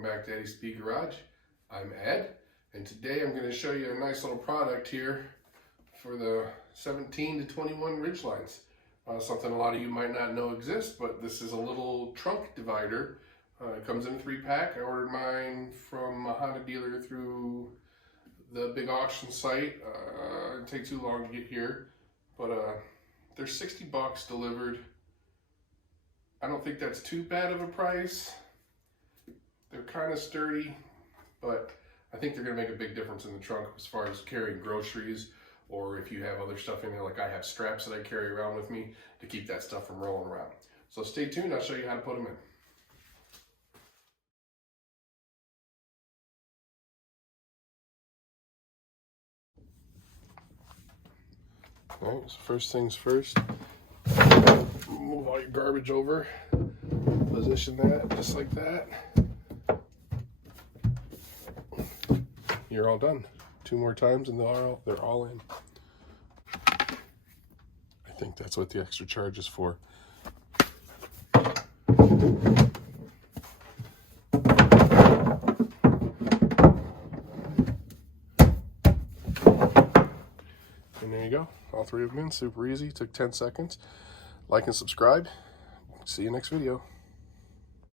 welcome back to Eddie's Speed Garage. I'm Ed, and today I'm going to show you a nice little product here for the 17 to 21 Ridgelines. Something a lot of you might not know exists, but this is a little trunk divider. It comes in a 3-pack. I ordered mine from a Honda dealer through the big auction site. It didn't take too long to get here, but they're 60 bucks delivered. I don't think that's too bad of a price. They're kind of sturdy, but I think they're going to make a big difference in the trunk as far as carrying groceries, or if you have other stuff in there, like I have straps that I carry around with me to keep that stuff from rolling around. So stay tuned, I'll show you how to put them in. All right, so first things first, move all your garbage over, position that just like that. You're all done. 2 more times and they're all in. I think that's what the extra charge is for. And there you go. All 3 of them in. Super easy. Took 10 seconds. Like and subscribe. See you next video.